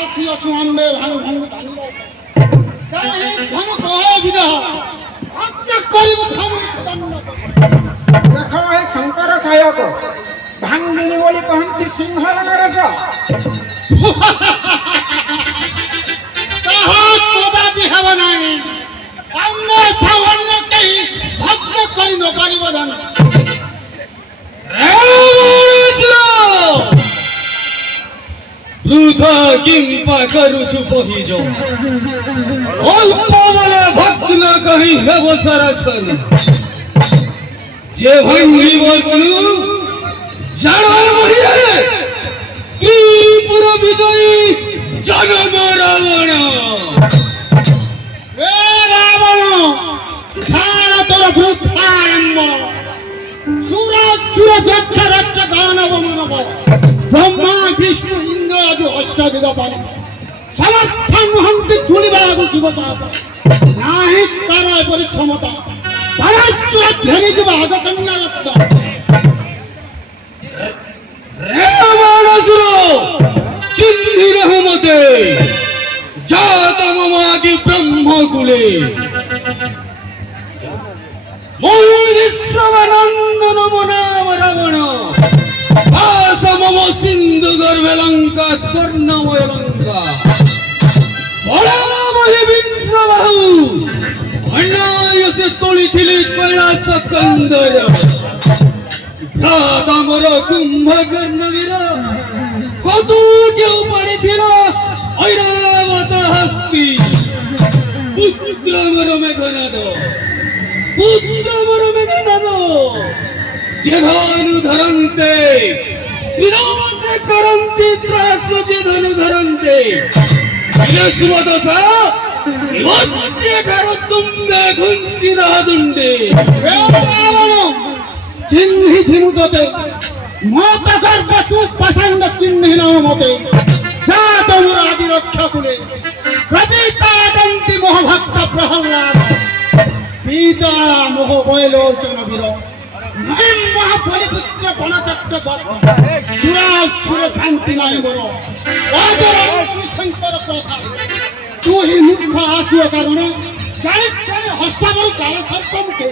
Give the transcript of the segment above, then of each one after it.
আসি অছু আনবে ভাঙ ভাঙ ভাঙিব তাই এই ধন কহে বিদেহ হত্যা করিব ধন দণ্ড দেখ এই শঙ্কর সহায়ক ভাঙ্গিনি বলি কহନ୍ତି সিংহর নরস তাহা কদাপি ହେବ ନାହିଁ ଆମେ ଅନ୍ୟ କେହି ଭଗ୍ନ କରି ନ ପାରିବ ଧନ वृथा किंपा करुछु पहिज अल्प बले भग्न कहीं हेब सरसन जे भंगी बतनु जानो महिरे त्रिपुर विजयी जगम रावण ଏ ରାବଣ ଛାଡ଼ ତୋର ବୃଥାଡ଼ମ୍ବର ସୁରାସୁର ଯକ୍ଷ ରକ୍ଷ ଦାନବ ମାନବ ବ୍ରହ୍ମା ବିଷ୍ଣୁ ଇନ୍ଦ୍ର ଆଦି ଅଷ୍ଟାବିଧ ପାଣି ସମର୍ଥ ନୁହନ୍ତି ତୁଳିବାକୁ ଶିବ ନାହିଁ ତାର ଏପରି କ୍ଷମତା ପରାଶୁର ଘେରିଯିବ ଆଗକନ୍ୟା ରକ୍ତ रावणासुर चिन्हि रह मते जात मम आदि ब्रह्म कुले मोहि विश्वनंदन मनाम रावण आस मम सिंधु गर्भे लंका स्वर्णमय लंका बड़ामहि विंश बाहु अन्याय से तोली थिली कैलास कंदर भ्राता मोर कुंभकर्णवीर कतु केउ पड़िथिल ऐरावत हस्ती पुत्र मोर मेघनाद जे धनु धरन्ते विनाश करन्ति त्रास जे धनु धरन्ते विलस्वदशा मध्य करो तुंबे घुंची रादुंडे ଏ ରାବଣ ଚିହ୍ନି ଝିନୁ ତତେ ମତ ଗର୍ବ ତୁ ପସନ୍ଦ ଚିହ୍ନି ନ ମତେ ଯା ତମର ଆଦି ରକ୍ଷା କୁଲେ ପ୍ରବିତାଡନ୍ତି ମୋହ ଭକ୍ତ ପ୍ରହଲ୍ଲାଦ ପିତା ମୋହ ବୈଲୋଚନ ବୀର ମହା ପରିପୁତ୍ର ଗଣଚକ୍ର ସୁରାସୁର କାନ୍ତି ନାହିଁ ମୋର ରାଜର ଶଙ୍କର କଥା ତୁ ହିଁ ମୁଖ୍ୟ ଆସିବ କାରଣ ଜାଣି ଜାଣି ହସ୍ତାବରୁ କାଳ ସର୍ପ ମୁଖେ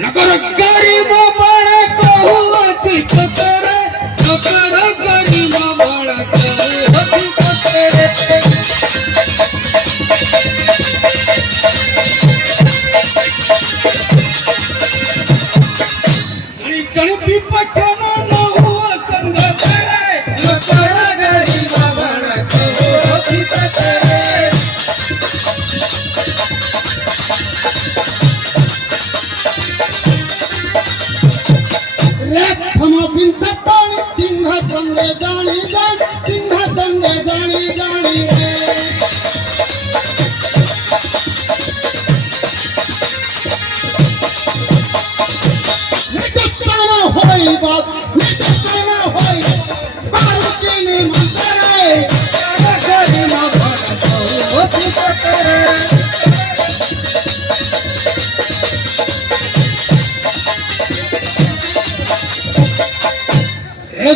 नकर गरीब बड़ कहू अति कतरे नकर गरीब बड़ कहू अति कतरे जनी जनी विपक्षन न हुआ संग करे नकर गरीब बड़ कहू अति कतरे रेखम पिंचपाणी सिंह संगे जानी जानी सिंह संगे जानी जानी रे निदक्षण होई बात निदक्षण होई कारुचिनी मंत्रे गरीब बड़ कहू अति कतरे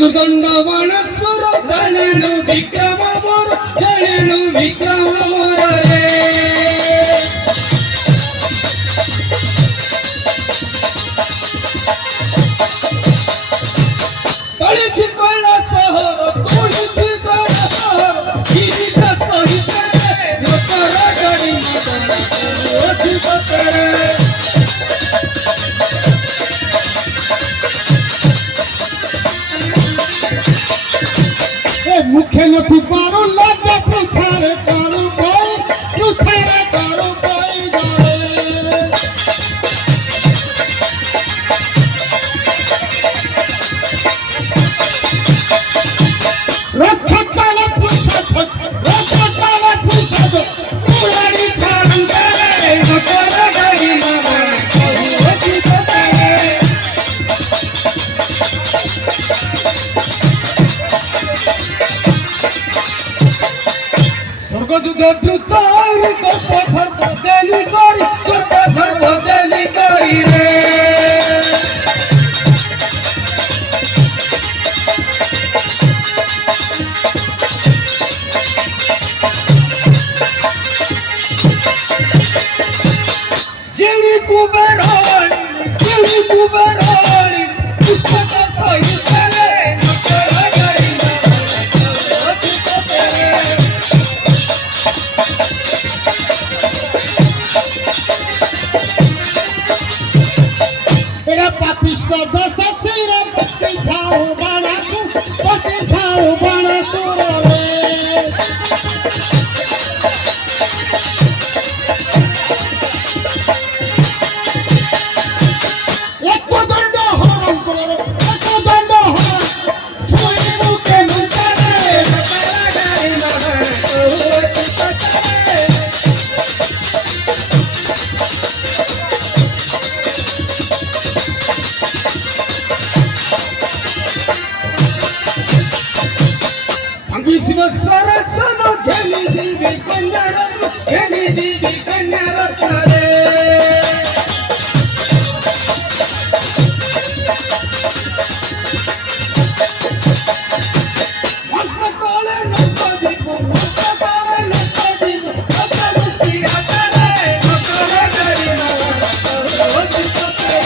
दुर्दंड बाणसुर जनेनु विक्रम मोर जनेनु विक्रम मोर रे तळिछि कैलास सहर तोळिछि कैलास सहर गिरिध सहित रे नकर गडी मदन अति कतरे मुखे नथी पारो लाजा पृथारे कारो बोल पृथारे कारो बोल जाए रक्षा काले पुछा उड़ाड़ी छाड़ंगे नकर गडी मदन अति कतरे स्वर्गयुगे वृतारी कर्पधर बदेली करी रे विश्व सरसन घेनी दिवी कन्या रत्न घेनी दिवी कन्या रत्न रे मस्तकाले नदी मस्तकाले नदी अकलुष्टी आतरे मकरे करी रोज पतरे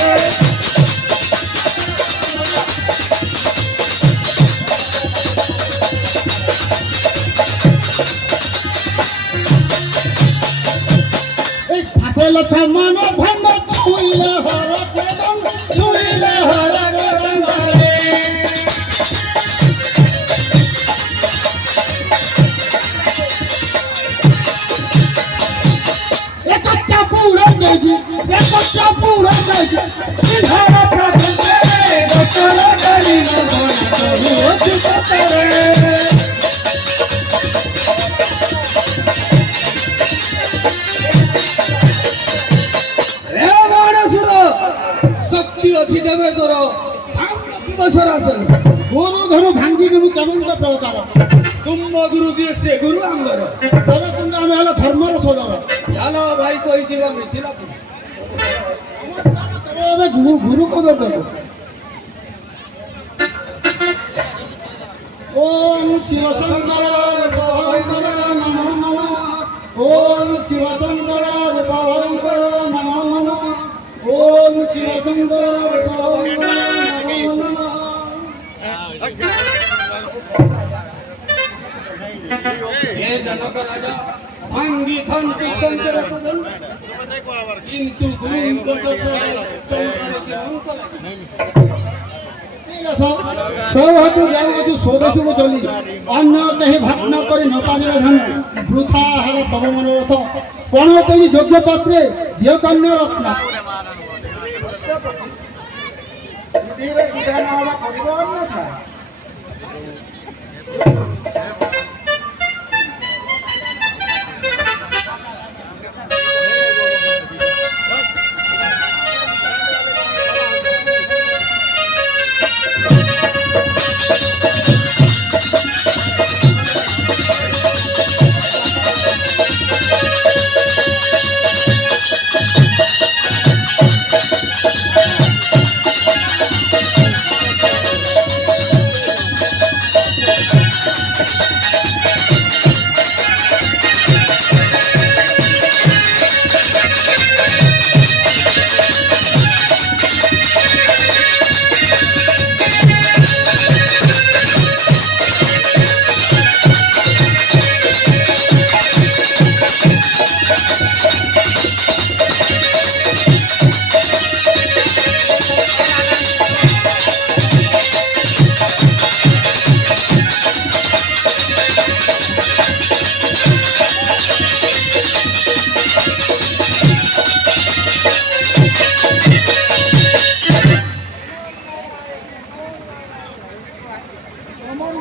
ফাঁসেল ছমন ভঙ্গ ছুইলে হর বেদন ছুইলে হর বেদন রে একটা পুরো গেজি একটা পুরো গেজি সিংহর প্রথম মকর করি রোজ পতরে শক্তি ଅଛି ଦେବେ ତୋର ଶିବ ସରାସନ ଗୁରୁ ଧରୁ ଭାଙ୍ଗିବି ମୁଁ କେମନ ପ୍ରକାର ତୁମ ଗୁରୁ ଯିଏ ସେ ଗୁରୁ ଆମର ତବେ କିନ୍ତୁ ଆମେ ହେଲେ ଧର୍ମର ସୋଦର ଚାଲ ଭାଇ କହିଯିବା ମିଥିଲା ଏବେ ଗୁରୁ କଦର ଦେବ ଓಂ ଶିବ ଶଙ୍କର ଭୟଙ୍କର ନମଃ ନମଃ ଓಂ ଶିବ ଶଙ୍କର ଭୟଙ୍କର ନମଃ ନମଃ ओम शिव शंकर हे जनक राजा भांगी थांती शंकर कदम किंतु गुरुंग जसरे चौकार सौहतु जावतु षोडशको चली अन्य कहीं भाग न करी न पाने धन वृथा हर तब मनोरथ कोण तेजी योग्य पात्रे दिय कन्या रत्न ଧୀରେ ବିଧାନ ହବା କରିବ ଅନ୍ୟଥା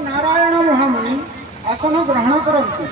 नारायण महामुनि आसन ग्रहण करंतु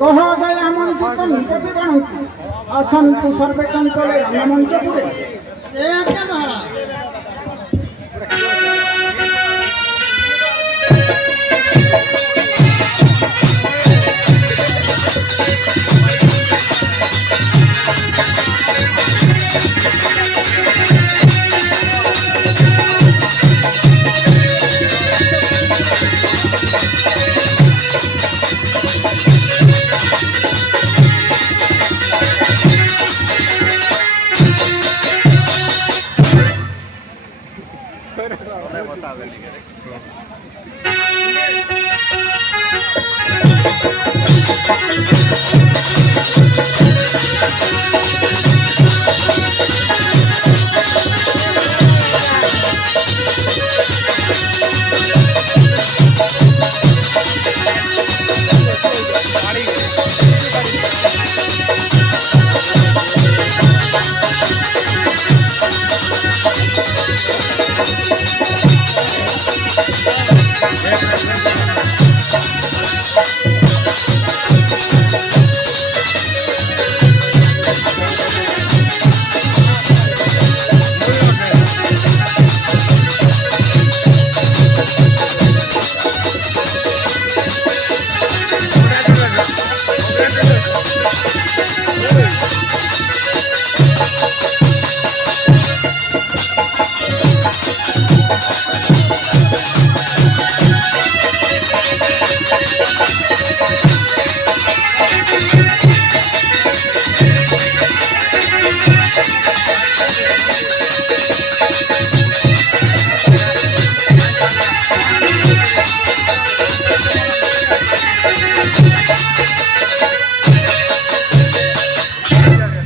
कह गए आमंत्रित निकट गण आसन्तु सर्वे चंचले रंगमंचपुरे महाराज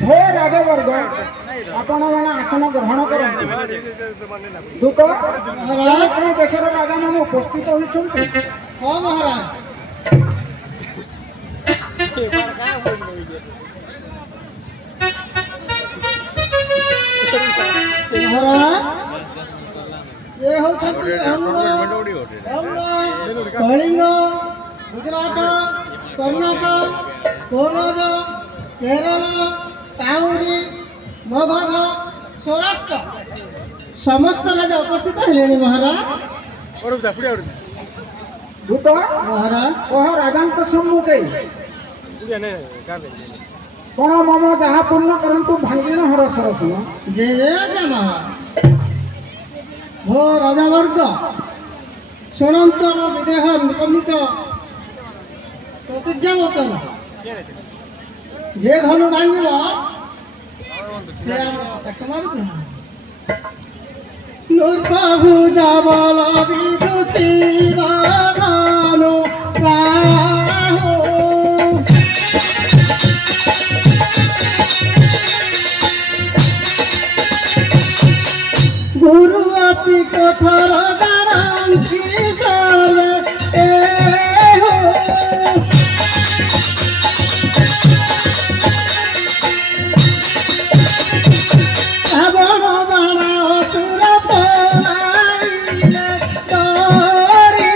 ହେ ରାଜବର୍ଗ ଆପଣମାନେ ଆସନ ଗ୍ରହଣ କରନ୍ତୁ। ଦୁଃଖ ଆପଣ ଦେଶର ରାଜାମାନେ ଉପସ୍ଥିତ ହୋଇଛନ୍ତି। ହଁ ମହାରାଜ। ମହାରାଜ ଏ ହେଉଛନ୍ତି କଳିଙ୍ଗ, ଗୁଜରାଟ, କର୍ଣ୍ଣାଟକ, କନୌଜ, କେରଳ, କାଉଁରୀ, ମଗଧ, ସୌରାଷ୍ଟ୍ର ସମସ୍ତ ରାଜା ଉପସ୍ଥିତ ହେଲେଣି ମହାରାଜ। ଦୂତ ମହାରାଜ କହ ରାଜାଙ୍କ ସମ୍ମୁଖେ କଣ ମମ ଯାହା ପୂର୍ଣ୍ଣ କରନ୍ତୁ ଭାଙ୍ଗିଣ ହରସର ଶୁଣ। ଜୟ ଜୟ ମହାରାଜ। ଭୋ ରାଜାବର୍ଗ ଶୁଣନ୍ତୁ ଆମ ବିଦେହ ନୃପମିକ ପ୍ରତିଜ୍ଞା ବଚନ। ଯେ ଧନୁ ଭାଙ୍ଗିବ ସେ ଆମର ଏକମାର ନୃପଭୁ ଜବଳ ବିଦୁଷିବା ଧନୁ ରାହୁ গুরু অতি কঠোর গারাঙ্কি সবে শ্রাবণ বাণা অসুর পরাইলে তরি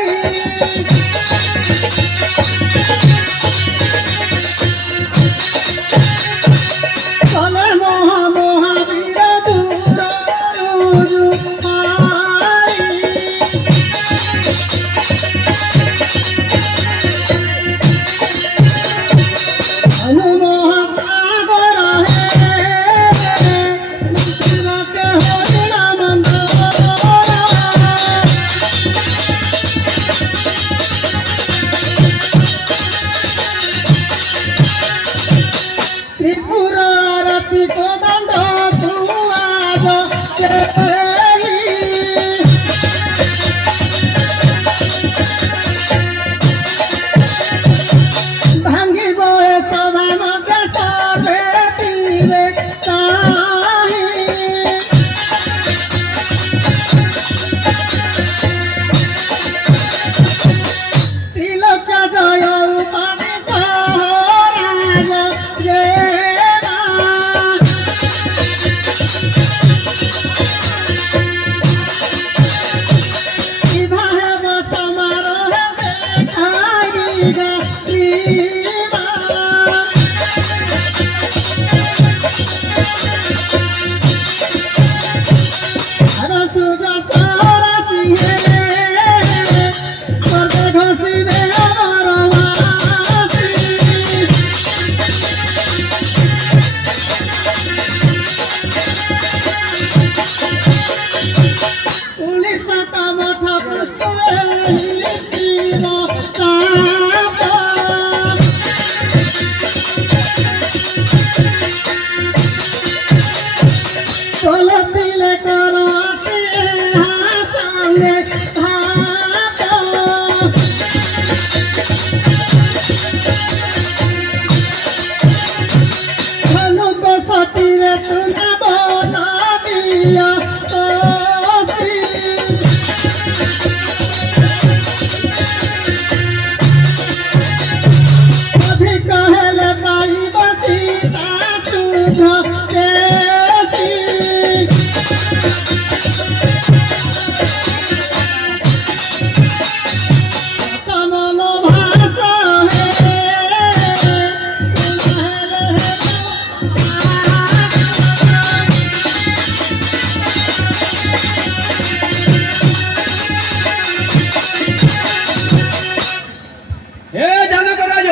हे जनक राज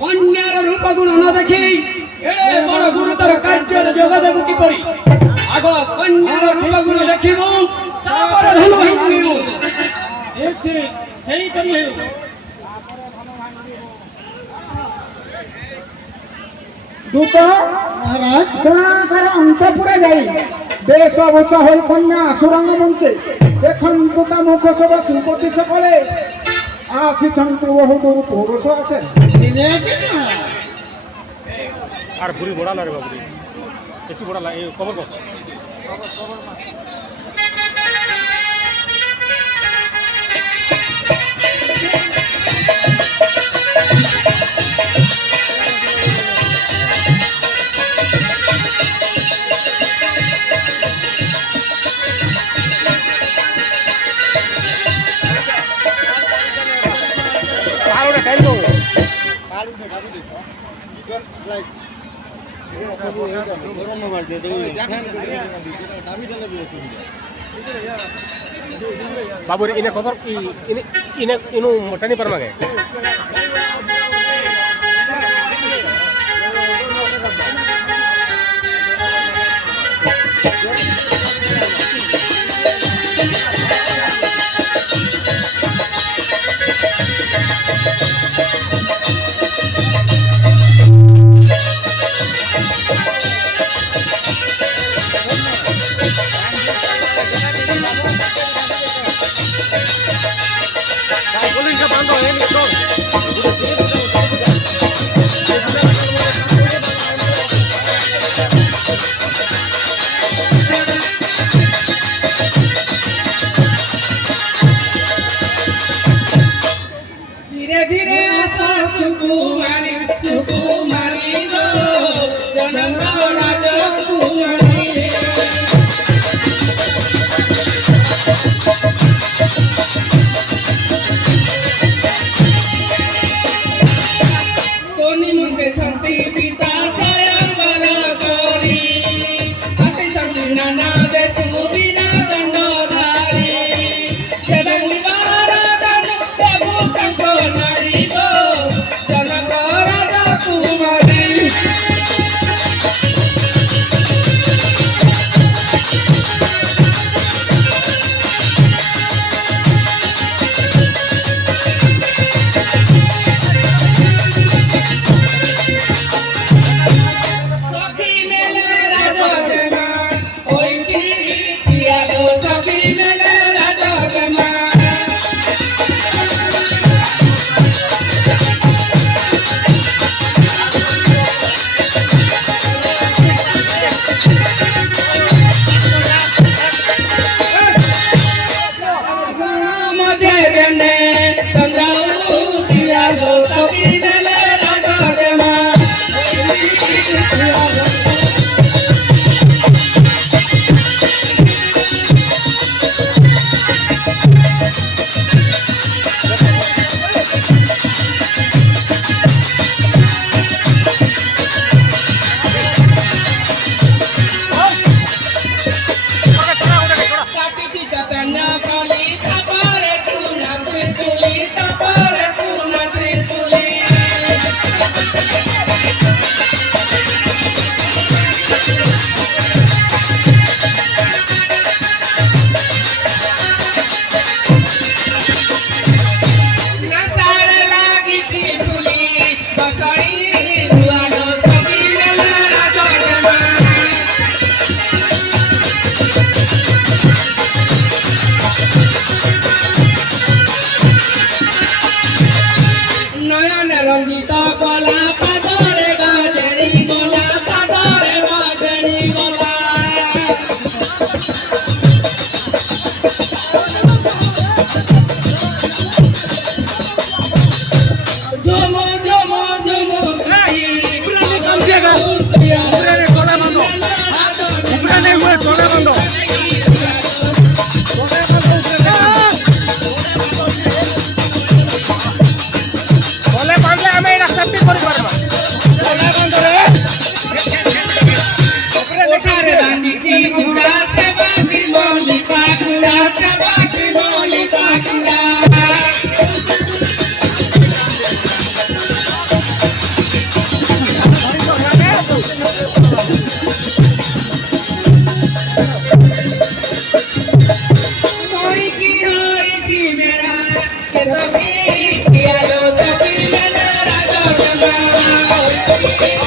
कन्यार रूप गुण न देखी एड़े बड़ गुरुतर कार्य जोगदेव किपरि आग कन्यार रूप गुण देखिबु तापर धन भांगिबु ठीक ठीक सही करी हे दूत महाराज ଜଣଙ୍କର ଅନ୍ତପୁରେ ଯାଇ ବେଶଭୂଷ ହୋଇ କନ୍ୟା ସୁରଙ୍ଗ ବଞ୍ଚେ ଦେଖନ୍ତୁ ତା ମୁଖ ସବୁ ସୁପତି ସକଳେ ଆସିଛନ୍ତି ବହୁତ ପୁରୁଷ ଆସେ নিলেটি মহারাজ আর বুড়ি বড়া লাগে বাবুরি বেশি বড়া লাগে খবর কর আর ওটা টাইম দাও बाबू इन्हें खबर इन्हें इन्हें इन्हों मोटा नहीं परमा गए धीरे धीरे आसा सुकुमारी गो जनक राज कुमारी कोनी मुंडे छंती पिता स्वयंवर कोरी अति छंती नाना देश मुबिना दंडधारी जगन निवारा दन प्रभु तंको नारी गो जनक राजा कुमारी सखी मेले राजा जमा ओई सिया गो सखी मेले राजा जमा मजे गने तंजाऊ सिया गो सखी मेले राजा जमा काटी चतन्या काली तपारे चुना त्रिपुली तपारे चुना त्रिपुली नसारे लागी त्रिपुली बकरी रुआनो सखी मेले राजा जमा नयन रंजिता